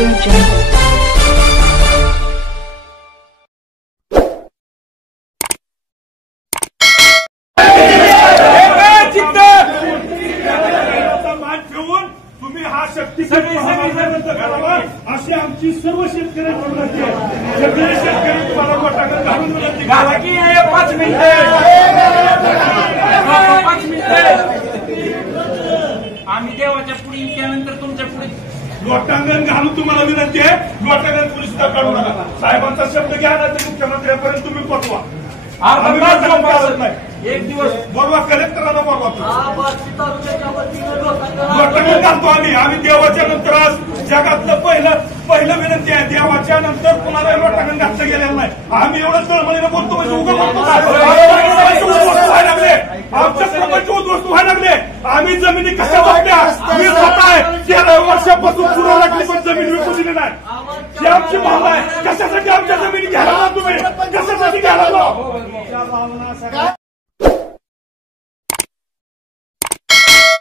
Audio Jungle. अशी आमची सर्व शेतकऱ्यांची विनंती आहे. सगळे शेतकरी तुम्हाला मोठा घालून विनंती करा की 5 मिनिटे आम्ही देवाच्या पुढे त्यानंतर तुमच्या पुढे लोटांगण घालून तुम्हाला विनंती आहे. लोटांगण पोलीस सुद्धा काढू नका. साहेबांचा शब्द घ्या ना तर मुख्यमंत्र्यांपर्यंत तुम्ही पोचवा. एक दिवस बोलवा, कलेक्टरांना बोलवा. लोटांगण घालतो आम्ही देवाच्या नंतर आज जगातलं पहिलं विनंती आहे. देवाच्या नंतर कुणाला लोटांगण घातलं गेलेलं नाही. आम्ही एवढं तळमळीनं बोलतो म्हणजे उगा बोलतो आमच्या प्रपंच उद्ध्वस्त व्हायला लागले. आम्ही जमिनी कशा बघल्या मी स्वतः 13 वर्षापासून पुरव लागली पण जमीन विकू दिली नाही. ही आमची भावना आहे. कशासाठी आमच्या जमिनी घ्यायला तुम्ही कशासाठी घ्यायला